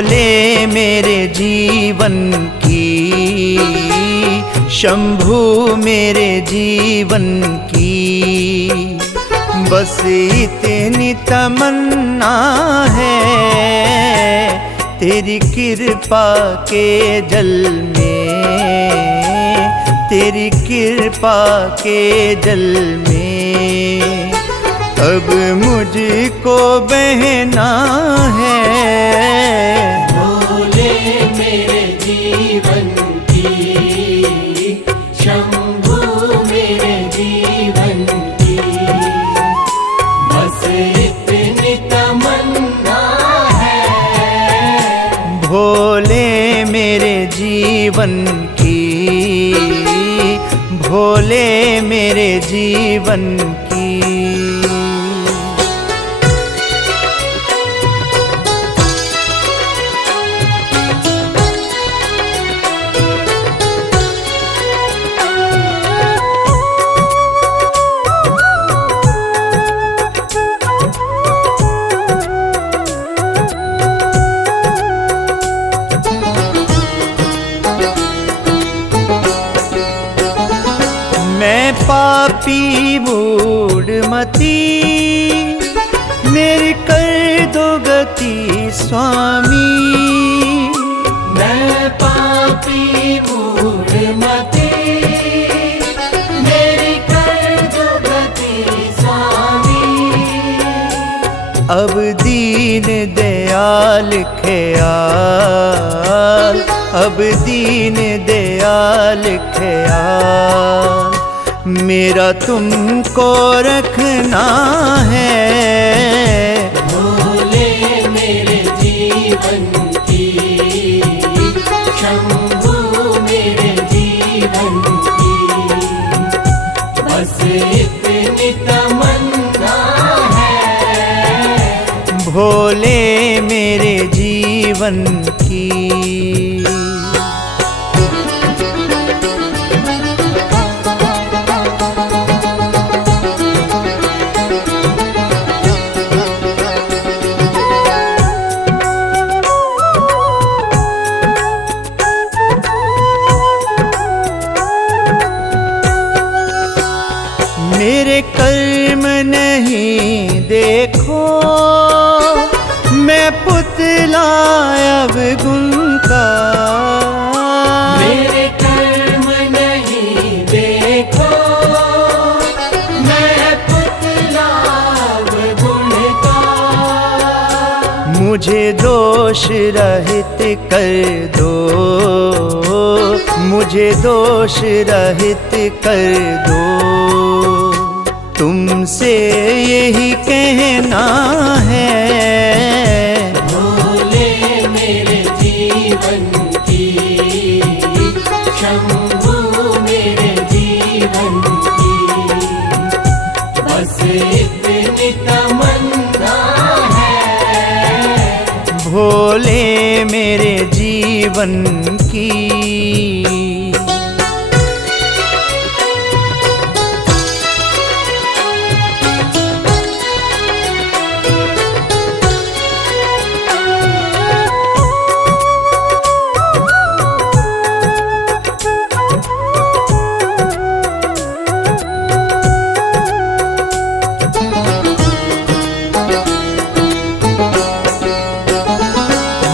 भोले मेरे जीवन की, शंभू मेरे जीवन की, बस इतनी तमन्ना है तेरी कृपा के जल में, तेरी कृपा के जल में अब मुझको बहना है। भोले मेरे जीवन की, शंभू मेरे जीवन की, बस इतनी तमन्ना है। भोले मेरे जीवन की, भोले मेरे जीवन की। मैं पापी मूढ़मती, मेरी कर दो गति स्वामी। मैं पापी मूढ़मती, मेरी कर दो गति स्वामी। अब दीन दयाल ख्याल, अब दीन दयाल ख्याल मेरा तुमको रखना है। भोले मेरे जीवन की, शंभू मेरे जीवन की, बस इतनी तमन्ना है। भोले मेरे जीवन की। मेरे कर्म नहीं देखो, मैं पुतला अब गुण का। मेरे कर्म नहीं देखो, मैं पुतला अब गुण का। मुझे दोष रहित कर दो, मुझे दोष रहित कर दो, तुमसे यही कहना है। भोले मेरे जीवन की, शंभू मेरे जीवन की, बस इतनी तमन्ना है। भोले मेरे जीवन की।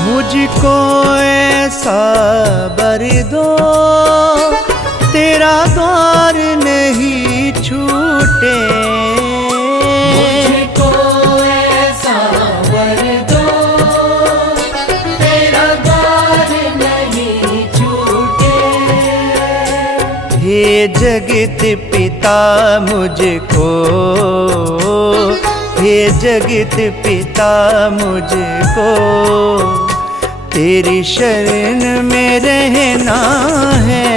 मुझको ऐसा बर दो, तेरा द्वार नहीं छूटे। मुझको ऐसा वर दो, तेरा द्वार नहीं छूटे। हे जगत पिता मुझको, हे जगत पिता मुझको, तेरी शरण में रहना है।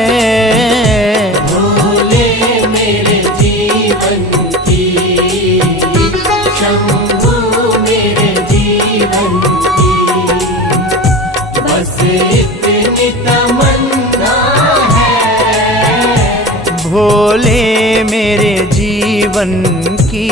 भोले मेरे जीवन की, शंभू मेरे जीवन की, बस इतनी तमन्ना है। भोले मेरे जीवन की।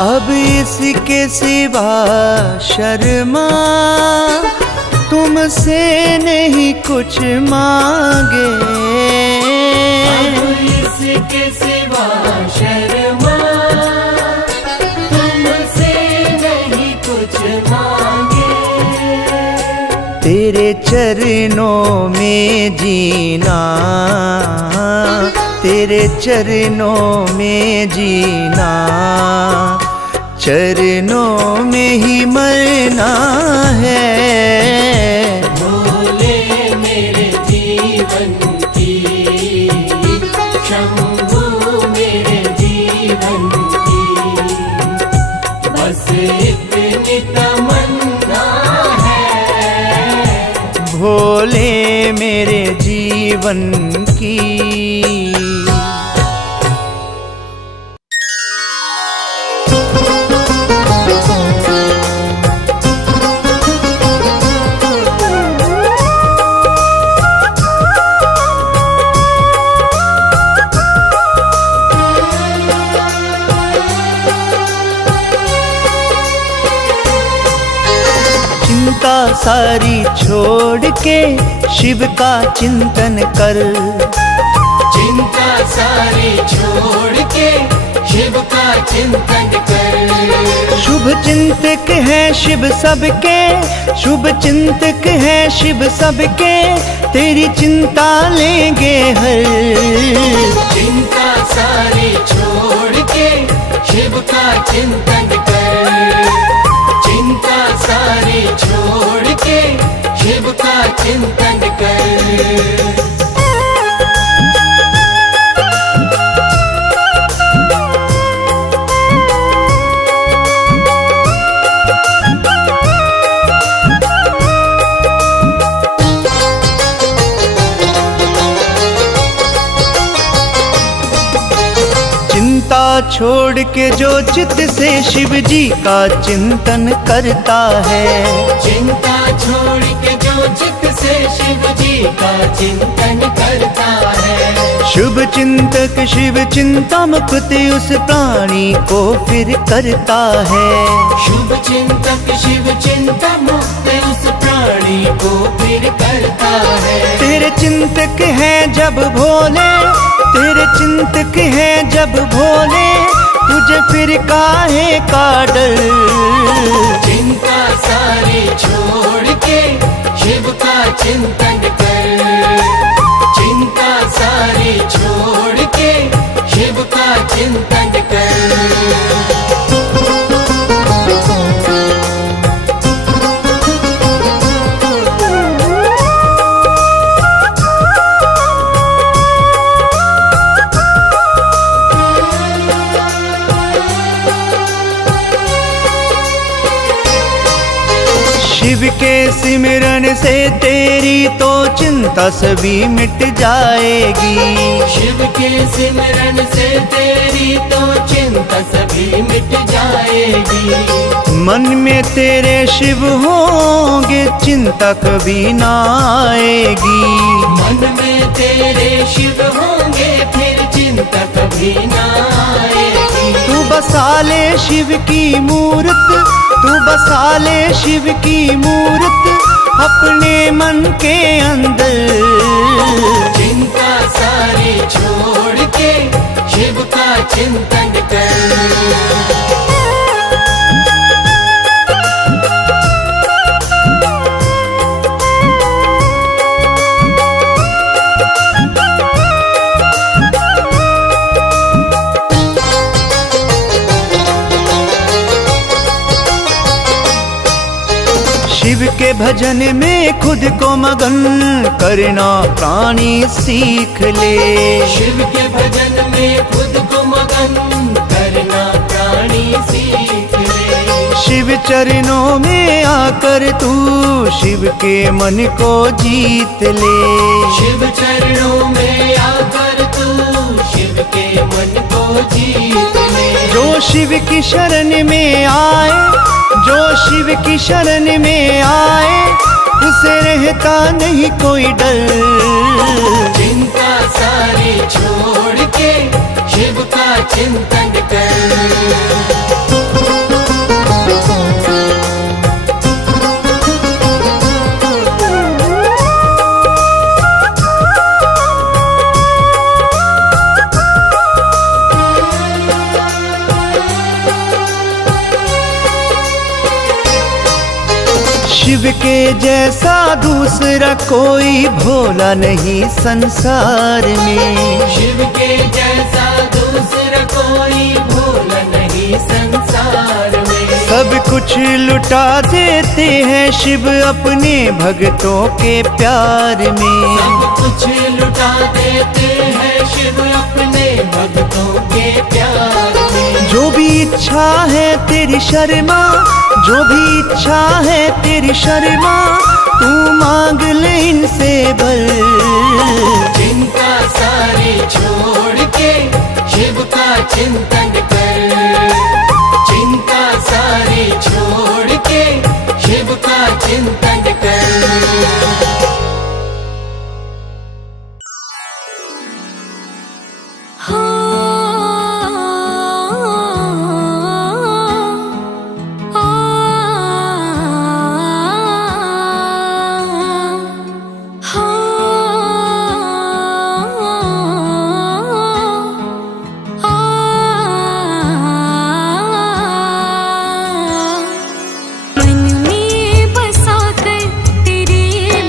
अब इसके सिवा शर्मा तुमसे नहीं कुछ मांगे। अब इसके सिवा शर्मा तुमसे नहीं कुछ मांगे। तेरे चरणों में जीना, तेरे चरणों में जीना, चरणों में ही मरना है। भोले मेरे जीवन की, शंभू मेरे जीवन की, बस इतनी तमन्ना है। भोले मेरे जीवन की। चिंता सारी छोड़ के शिव का चिंतन कर। चिंता सारी छोड़ के शिव का चिंतन कर। शुभ चिंतक है शिव सबके, शुभ चिंतक है शिव सबके, तेरी चिंता लेंगे हर। चिंता सारी छोड़ के शिव का चिंतन कर। चिंता सारी छोड़ के शिव का चिंतन कर। चिंता छोड़ के जो चित्त से शिव जी का चिंतन करता है। चिंता छोड़ के जो चित्त से शिव जी का चिंतन करता है। शुभ चिंतक शिव चिंता मुक्त उस प्राणी को फिर करता है। शुभ चिंतक शिव चिंता मुक्त उस प्राणी को फिर करता है। तेरे चिंतक है जब भोले, तेरे चिंतक है जब भोले, तुझे फिर काहे का डर। चिंता सारी छोड़ के शिव का चिंतन कर। चिंता सारी छोड़ के शिव का चिंतन कर। शिव के सिमरन से तेरी तो चिंता सभी मिट जाएगी। शिव के सिमरन से तेरी तो चिंता सभी मिट जाएगी। मन में तेरे शिव होंगे चिंता कभी ना आएगी। मन में तेरे शिव होंगे फिर चिंता कभी ना आएगी। तू बसा ले शिव की मूर्त, तू बसा ले शिव की मूर्त अपने मन के अंदर। चिंता सारी छोड़ के शिव का चिंतन कर। शिव के भजन में खुद को मगन करना प्राणी सीख ले। शिव के भजन में खुद को मगन करना प्राणी सीख ले। शिव चरणों में आकर तू शिव के मन को जीत ले। शिव चरणों में आकर तू शिव के मन को जीत ले। जो शिव की शरण में आए, जो शिव की शरण में आए, उसे रहता नहीं कोई डर। चिंता सारी छोड़ के शिव का चिंतन कर। शिव के जैसा दूसरा कोई भोला नहीं संसार में। शिव के जैसा दूसरा कोई भोला नहीं संसार में। सब कुछ लुटा देते हैं शिव अपने भक्तों के प्यार में। सब कुछ लुटा देते हैं शिव अपने भक्तों के प्यार में। जो भी इच्छा है तेरी शर्मा, जो भी इच्छा है तेरी शर्मा, तू मांग ले इनसे बल। चिंता सारी छोड़ के शिव का चिंतन कर। चिंता सारी छोड़ के शिव का चिंतन कर। मन में बसा कर तेरे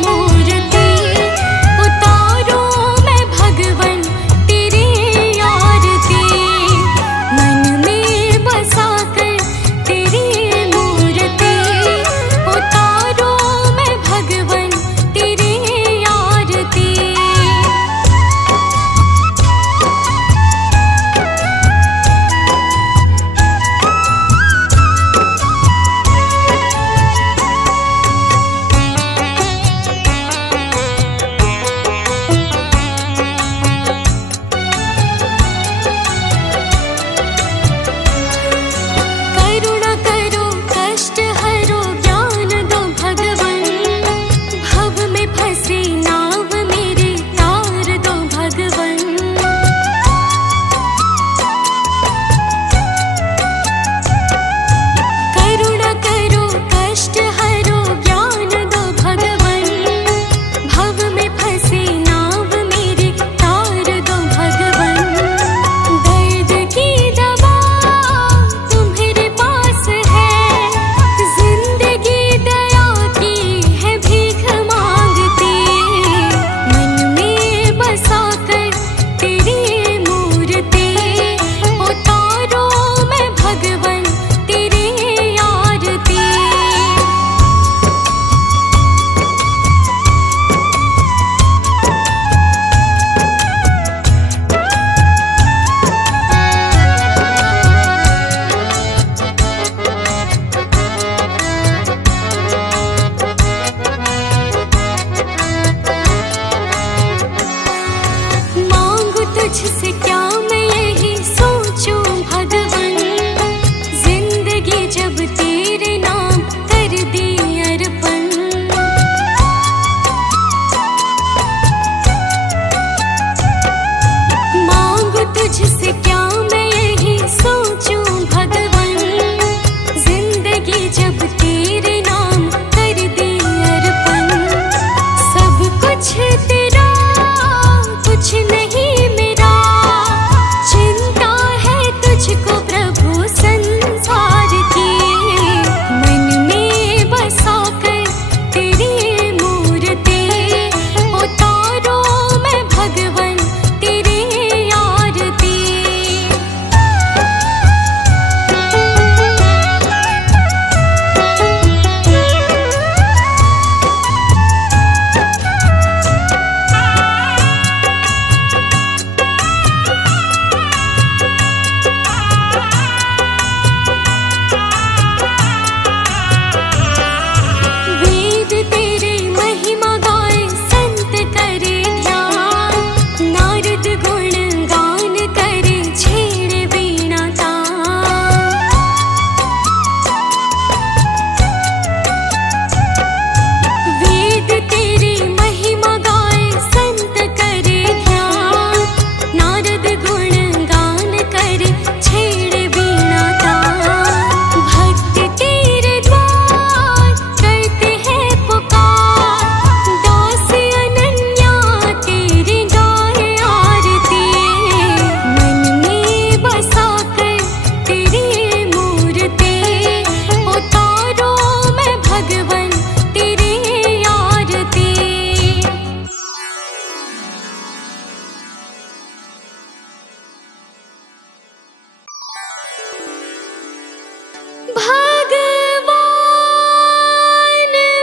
भगवान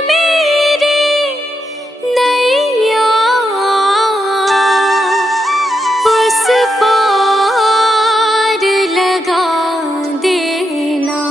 मेरे नैया उस पार लगा देना।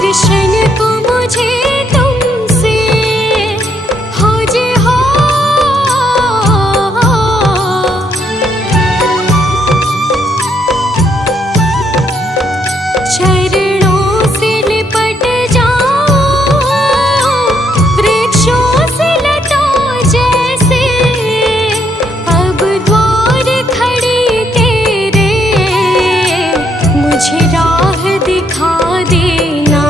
दर्शन को मुझे तुमसे हो जे हो। चरणों से लिपट जाऊं वृक्षों से लटों जैसे, अब द्वार खड़ी तेरे मुझे राह दिखा देना।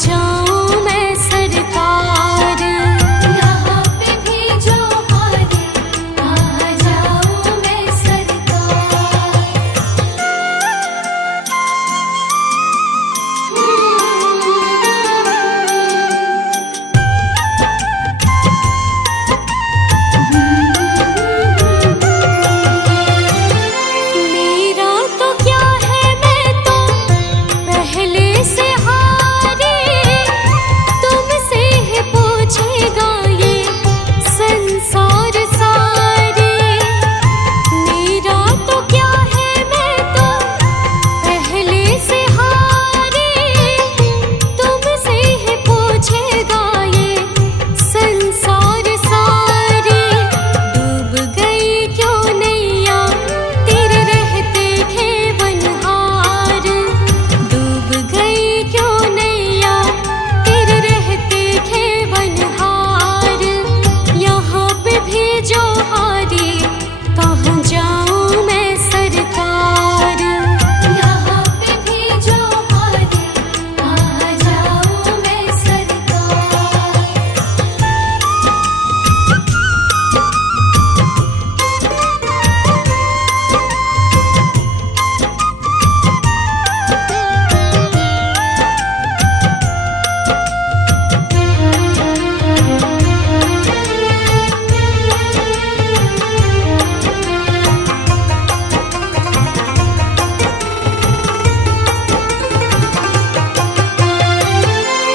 जाऊं मैं सरकार। यहाँ पे भेजो हारी, कहाँ जाऊं मैं सरकार। मेरा तो क्या है, मैं तो पहले से हारी, तुमसे ही पूछेगा ये संसार सारे। मेरा तो क्या है, मैं तो पहले से हारी, तुमसे ही पूछेगा ये संसार सारे। डूब गई क्यों नैया तेरे रहते खेवनहार, डूब गई क्यों नैया तेरे रहते खेवनहार। यहाँ पे भेजो हारी, कहाँ जाऊं मैं सरकार। यहाँ पे भेजो हारी, कहाँ जाऊं मैं सरकार।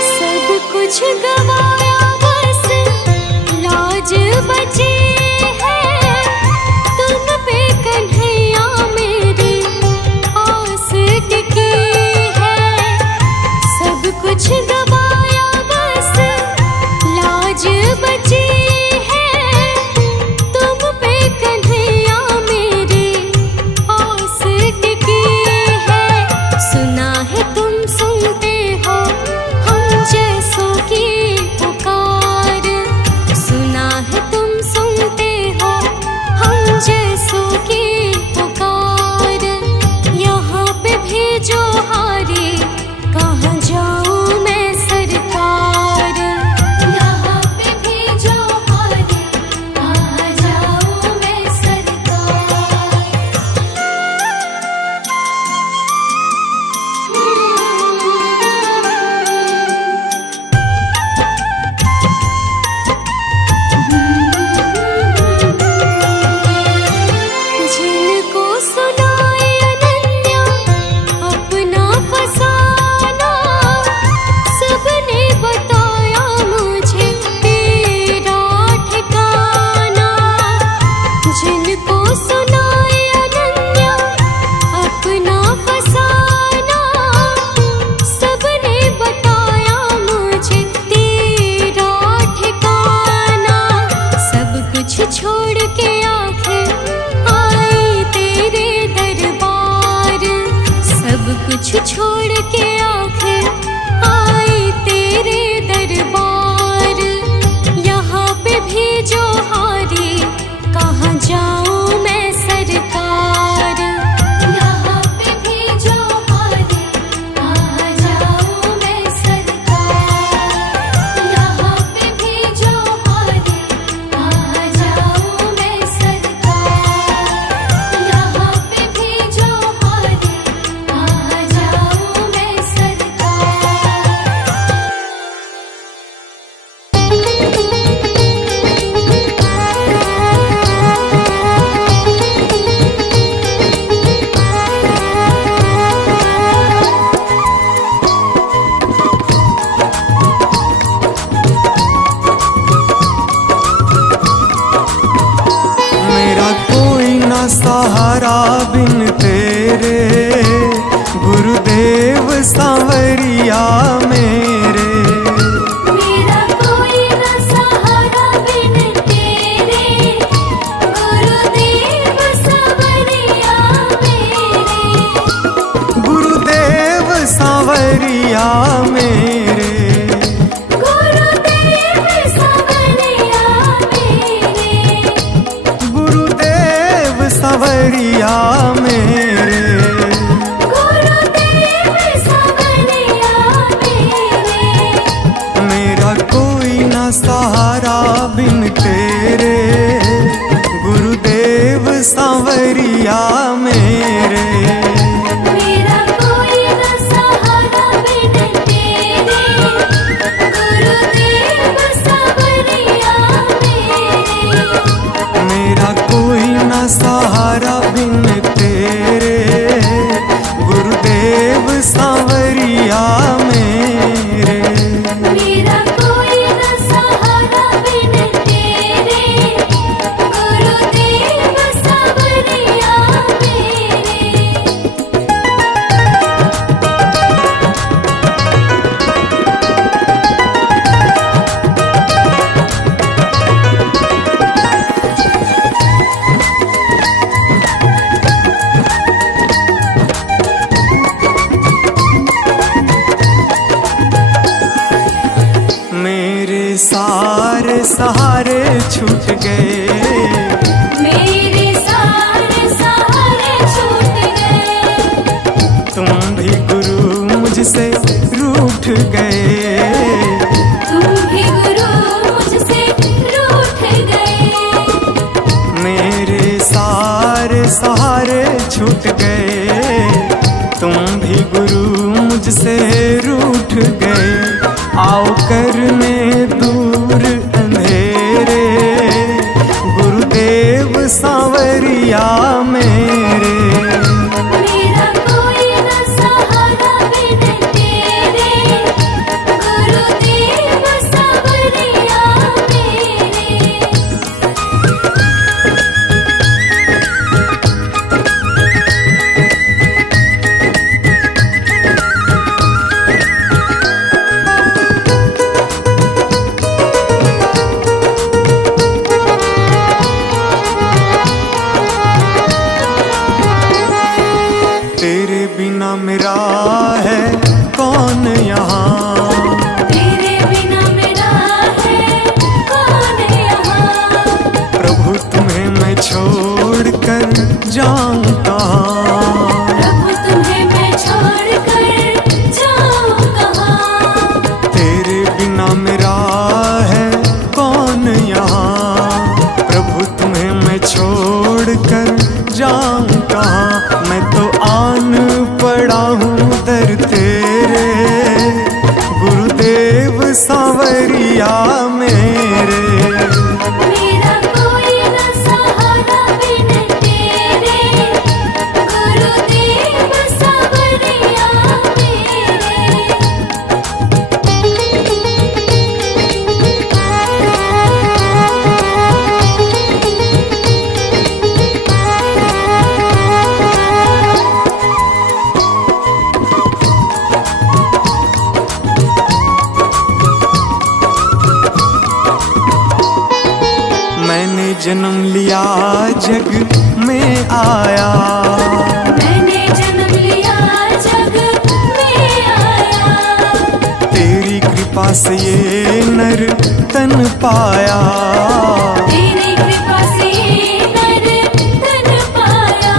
सब कुछ गवाया बस लाज बची है, तुम पे कन्हैया मेरी आस टिकी है। सब कुछ गवाया बस लाज बची है, तुम पे कन्हैया मेरी आस टिकी है। सुना है तुम सुनते हो हम जैसों की पुकार, सुना है तुम सुनते हो हम जैसों की पुकार। यहाँ पे भेजो हारी, कहाँ जाऊं मैं सरकार। यहाँ पे भेजो हारी, कहाँ जाऊं मैं सरकार। जिनको सुनाए अनन्या अपना फसाना, सबने बताया मुझे तेरा ठिकाना। जिनको सुनाए अनन्या अपना फसाना, सबने बताया मुझे तेरा ठिकाना। सब कुछ छोड़ के आखिर आई तेरे दरबार, सब कुछ छोड़ के आखिर आई तेरे दरबार। यहाँ पे भेजो हारी, कहाँ जाऊं मैं सरकार। यहाँ पे भेजो हारी, कहाँ जाऊं मैं सरकार। यहाँ पे भेजो हारी, कहाँ जाऊं मैं सरकार। यहाँ पे भेजो हारी, कहाँ जाऊं मैं मेरा कोई ना सहारा बिन तेरे, गुरुदेव सांवरिया मेरे। मेरा कोई न सहारा बिन तेरे, गुरुदेव सांवरिया मेरे। गुरुदेव सांवरिया मेरे। गुरुदेव सांवरिया मेरे। गुरुदेव सांवरिया मेरे। गुरुदेव सांवरिया मेरे। सांवरिया मेरे। मेरा कोई न सहारा बिन तेरे, गुरुदेव सांवरिया मेरे। मेरा कोई न सहारा बिन तेरे, गुरुदेव सांवरिया मेरे। मेरा कोई न सहारा बिन तेरे, गुरुदेव सांवरिया मेरे। मेरे सारे सहारे छूट गए, मेरे सारे सहारे छूट गए। तुम भी गुरु मुझसे रूठ गए। तुम भी गुरु मुझसे रूठ गए। मेरे सारे सहारे छूट गए, तुम भी गुरु मुझसे रूठ गए। आओ करने दूर अंधेरे, गुरुदेव सांवरिया मेरे। मेरा कोई न सहारा बिन तेरे, गुरुदेव सांवरिया मेरे। तेरे बिना मेरा है कौन यहाँ, तेरे बिना मेरा है कौन यहाँ। प्रभु तुम्हें मैं छोड़ कर जाऊं कहाँ। प्रभु तुम्हें मैं छोड़ कर जाऊं कहाँ। तेरे बिना मेरा है कौन यहाँ, प्रभु तुम्हें मैं छोड़ कर जाऊं कहाँ। मैं तो आन पड़ा हूँ दर तेरे, गुरुदेव सांवरिया मेरे। मेरा कोई न सहारा बिन तेरे, गुरुदेव सांवरिया मैंने जन्म लिया जग में आया, मैंने जन्म लिया जग में आया। तेरी कृपा से ये नर तन पाया। तेरी कृपा से नर तन पाया।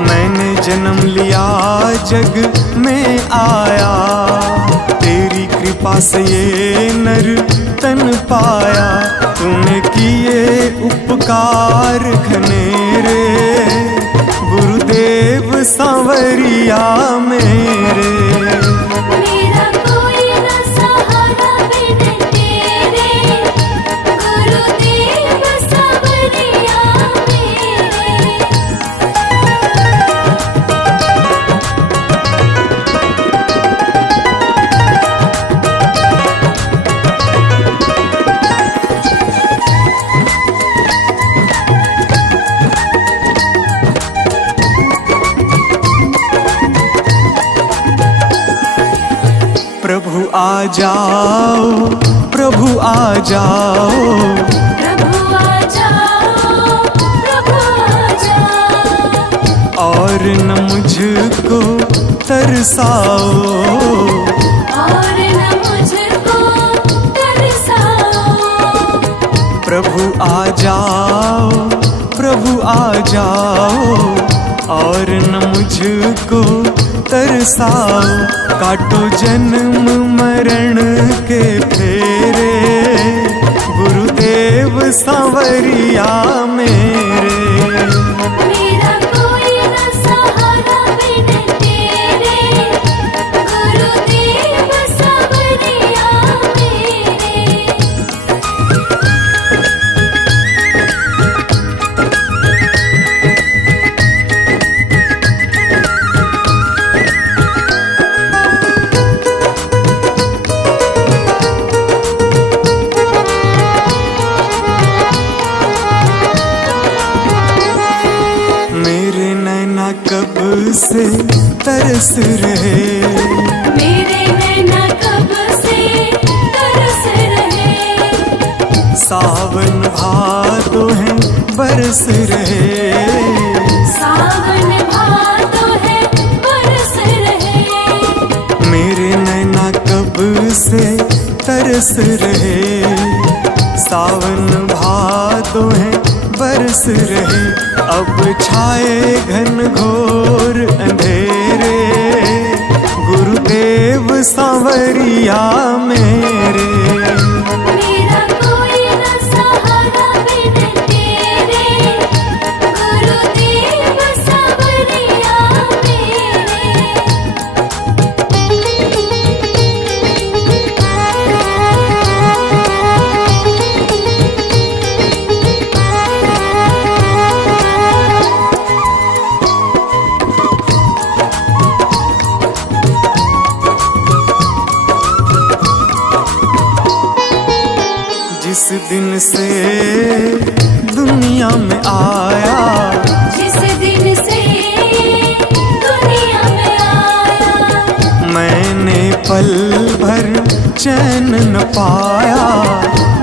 मैंने जन्म लिया जग में आया, तेरी कृपा से ये नर तन पाया। तूने किए उपकार घनेरे, गुरुदेव सांवरिया मेरे। मेरा कोई न सहारा बिन तेरे, गुरुदेव सांवरिया मेरे। प्रभु आ जाओ, प्रभु आ जाओ, प्रभु आ जाओ, प्रभु आ जाओ। और न मुझको तरसाओ, और न मुझको तरसाओ। प्रभु आ जाओ, प्रभु आ जाओ, और न मुझको तरसाओ। काटो जन्म मरण के फेरे, गुरुदेव सांवरिया मेरे। नैना कब से तरस रहे, मेरे नैना कब से तरस रहे। सावन भादो है बरस रहे, सावन भादो है बरस रहे। मेरे नैना कब से तरस रहे, सावन भादो है बरस रहे। अब छाए घन घोर अंधेरे, गुरुदेव सांवरिया मेरे। मेरा कोई न सहारा बिन तेरे, गुरुदेव सांवरिया जिस दिन से दुनिया में आया, जिस दिन से दुनिया में आया, मैंने पल भर चैन न पाया,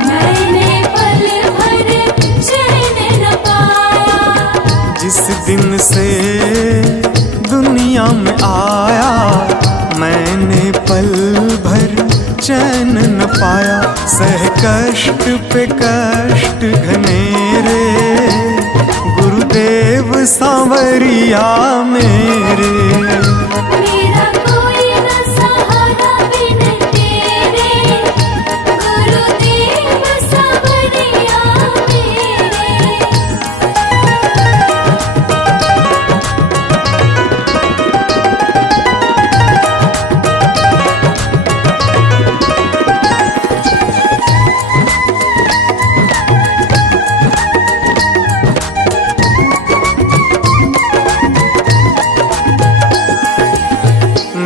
मैंने पल भर चैन न पाया। जिस दिन से दुनिया में आया, मैंने पल भर चैन न पाया। सह कष्ट पे कष्ट घनेरे, गुरुदेव सांवरिया मेरे। मेरा कोई न सहारा बिन तेरे, गुरुदेव सांवरिया मेरे।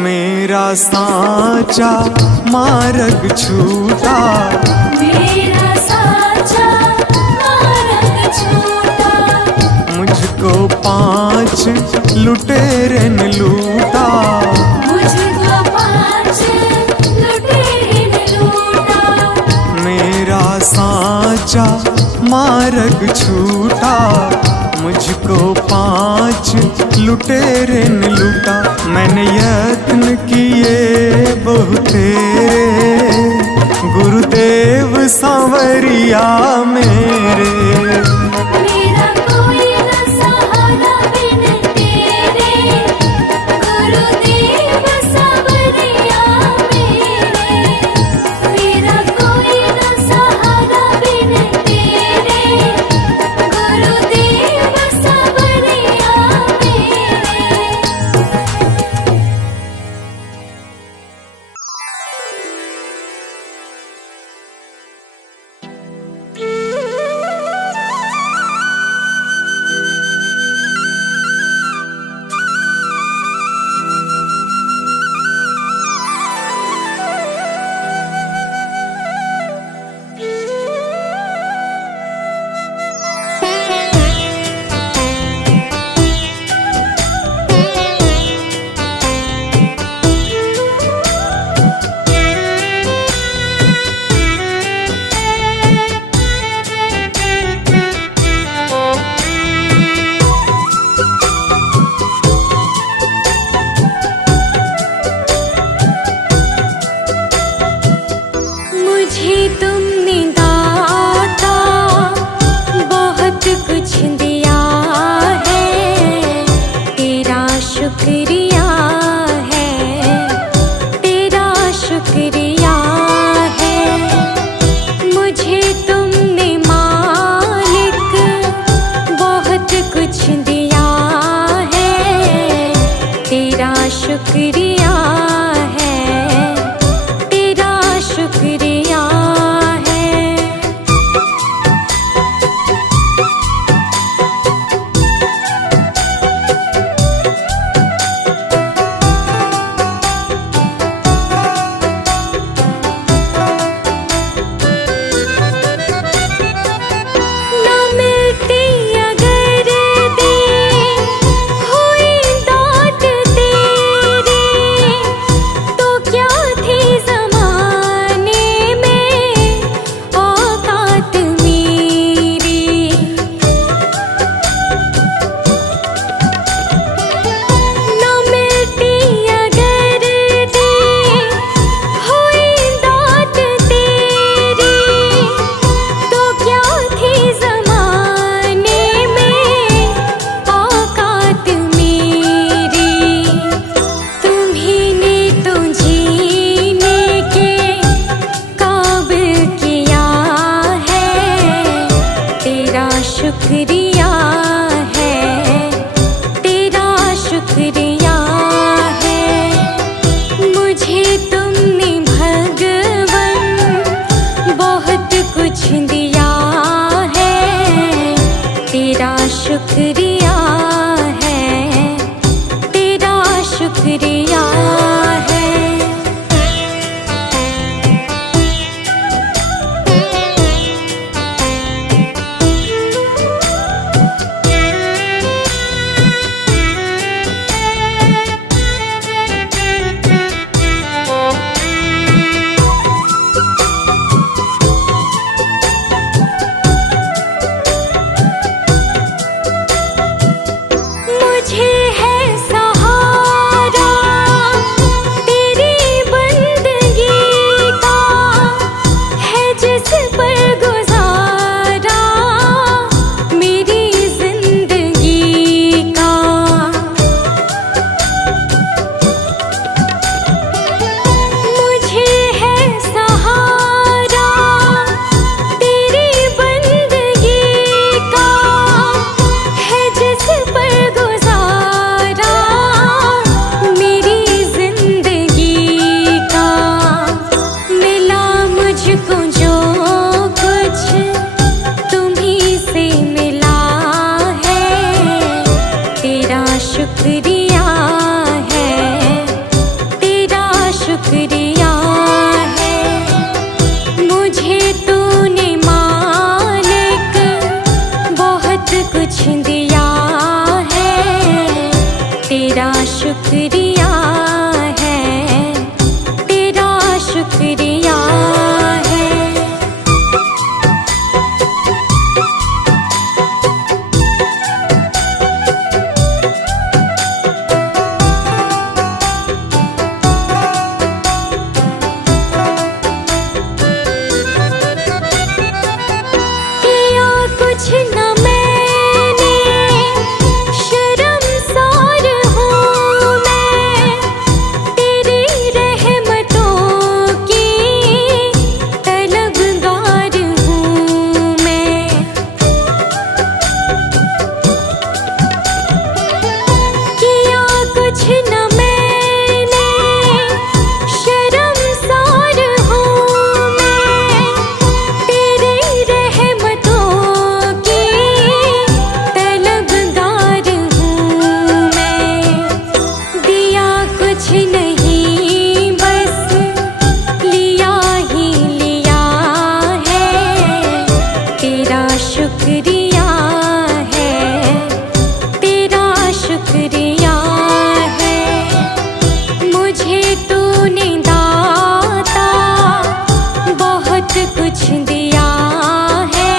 मेरा सांचा मार्ग छूटा, मेरा साचा मार्ग छूटा, मुझको 5 लुटेरे ने लूटा। मुझको 5 लुटेरे ने लूटा। मेरा सांचा मार्ग छूटा, मुझको 5 लुटेरे ने लूटा। मैंने यत्न किए बहुतेरे, गुरुदेव सांवरिया मेरे। मेरा कोई न सहारा बिन तेरे, गुरुदेव सांवरिया मेरे। मेरा कोई न सहारा बिन तेरे, गुरुदेव सांवरिया मेरे। मुझे तुमने दाता बहुत कुछ दिया है, तेरा शुक्रिया है, तेरा शुक्रिया है। मुझे तुमने मालिक बहुत कुछ दिया है, तेरा शुक्रिया है, तेरा शुक्रिया है। शुक्रिया है, तेरा शुक्रिया है। मुझे तूने मालिक बहुत कुछ दिया है, तेरा शुक्रिया है, तेरा शुक्रिया है। कुछ न मैंने, शर्मसार हूँ मैं, तेरी रहमतों की तलबगार हूँ मैं। किया कुछ न मैंने, शर्मसार हूँ मैं, तेरी रहमतों कुछ नहीं बस लिया ही लिया है, तेरा शुक्रिया है, तेरा शुक्रिया है। मुझे तूने दाता बहुत कुछ दिया है,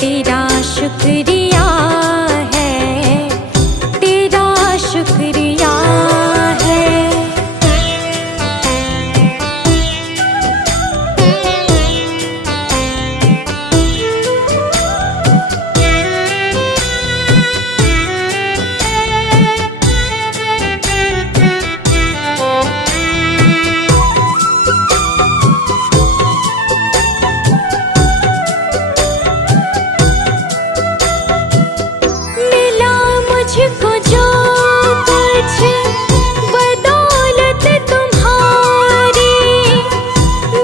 तेरा शुक्रिया है, तेरा शुक्रिया है। मिला मुझको जो कुछ बदौलत तुम्हारी,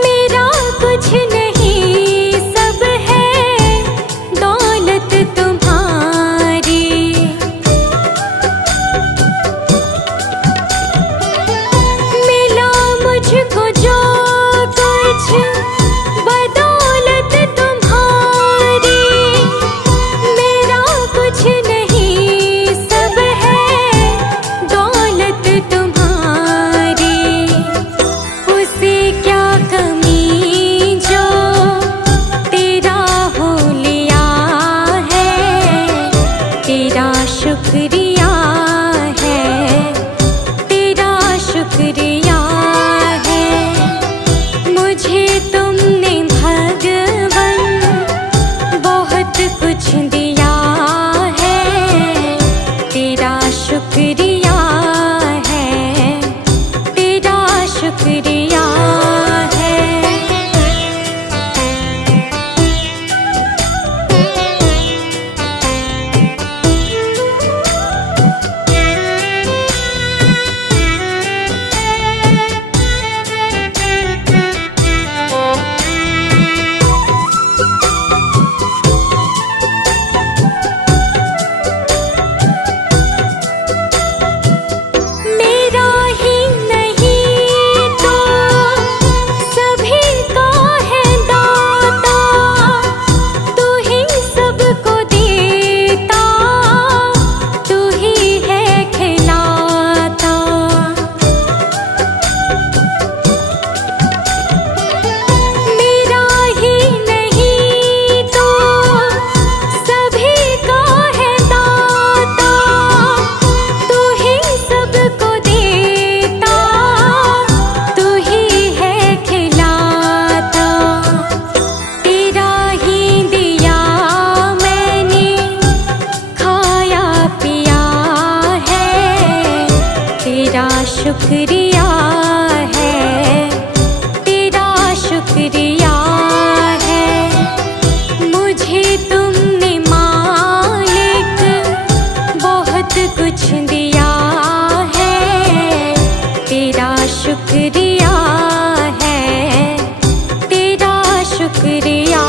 मेरा कुछ नहीं सब है दौलत तुम्हारी। मिला मुझको जो कुछ बदौलत तुम्हारी, मेरा कुछ नहीं सब है दौलत तुम्हारी। उसे क्या कमी जो तेरा हो लिया है, तेरा शुक्रिया है, तेरा शुक्रिया है। मुझे तुमने भगवन बहुत कुछ दिया है, तेरा शुक्रिया है, तेरा शुक्रिया है। मेरा ही नहीं तो सभी का है दाता, तू ही सबको देता, तू ही है खिलाता। मेरा ही नहीं तो सभी का है दाता, तू ही सबको देता, तू ही है खिलाता। तेरा ही दिया मैंने खाया पिया है, तेरा शुक्रिया है, तेरा शुक्रिया है। मुझे तुमने मालिक बहुत कुछ दिया है, तेरा शुक्रिया है, तेरा शुक्रिया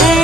है।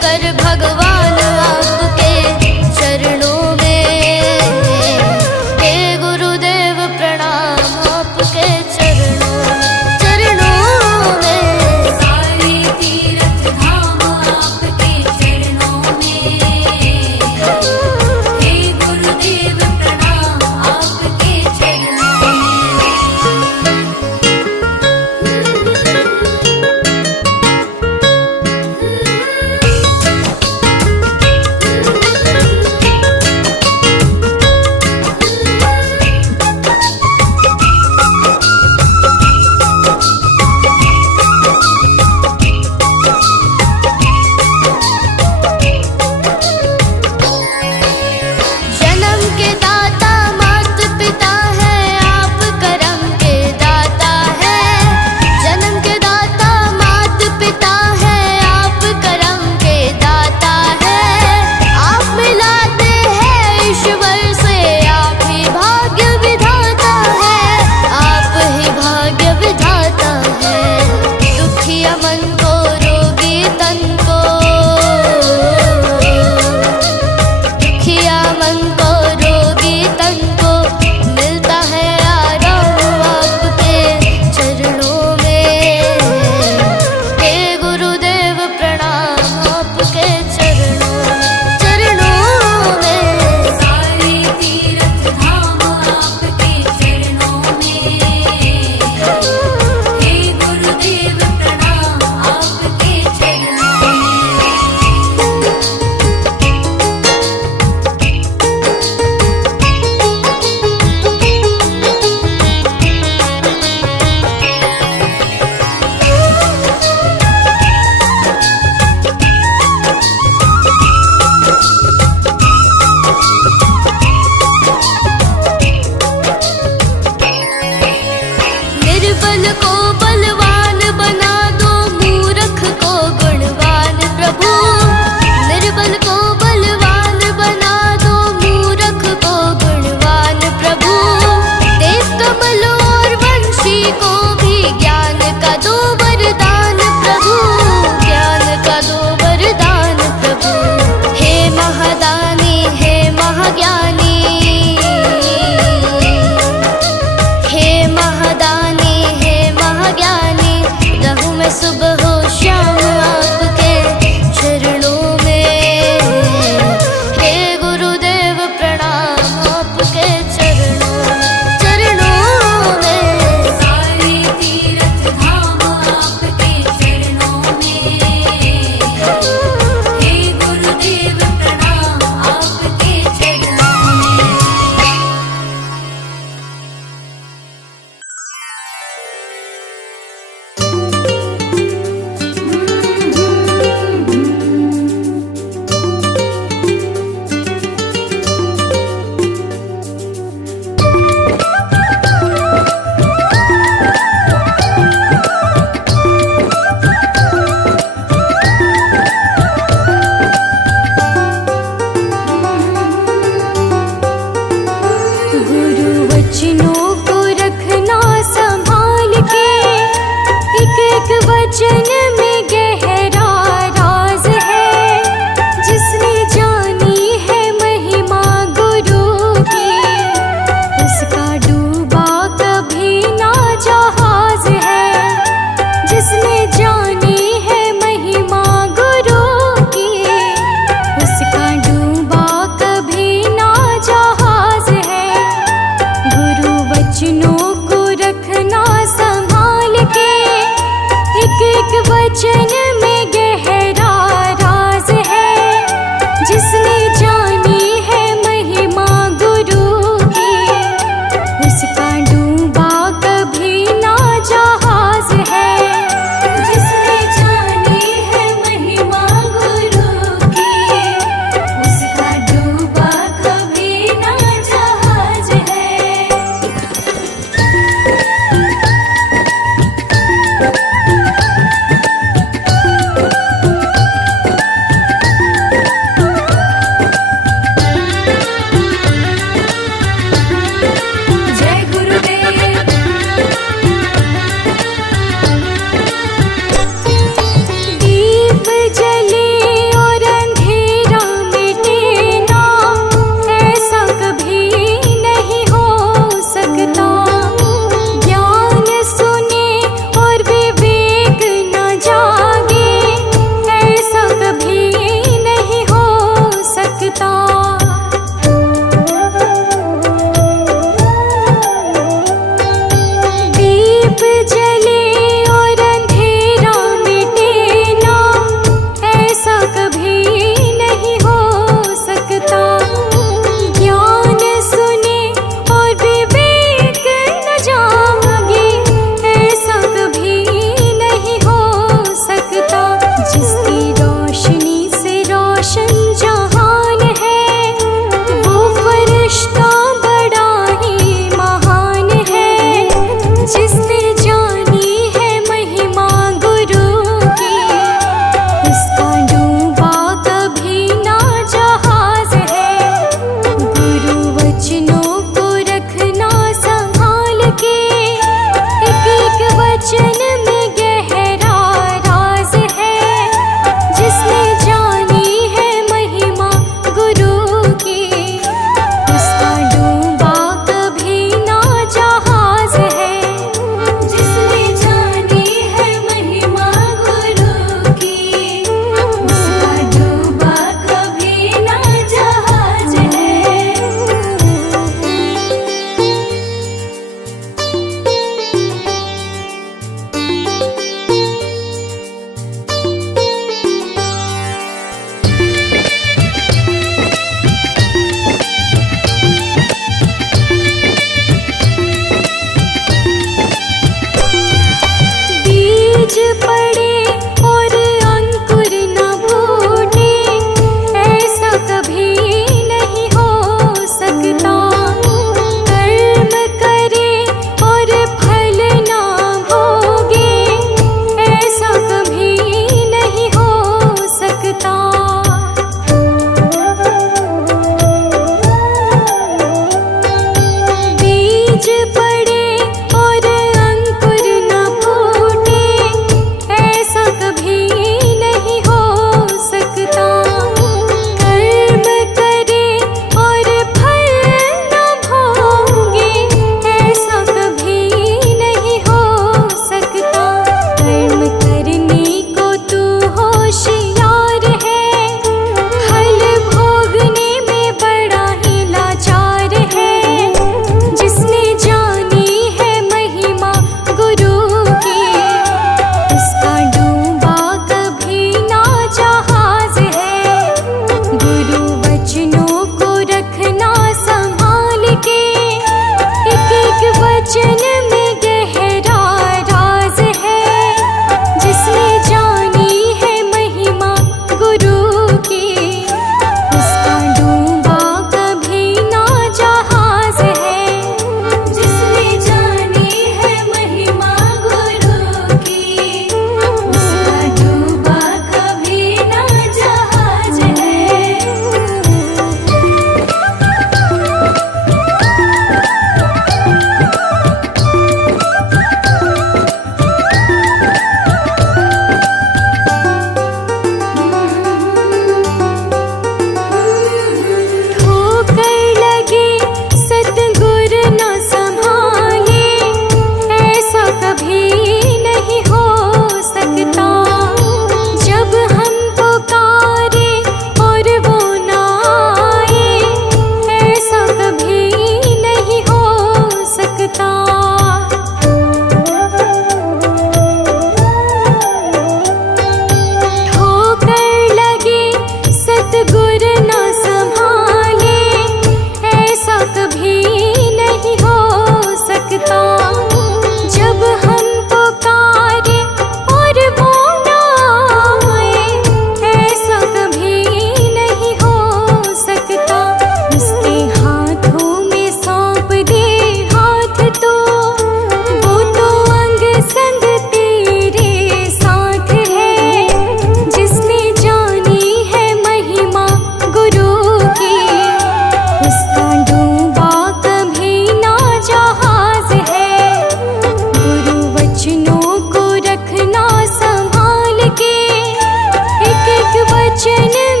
वचन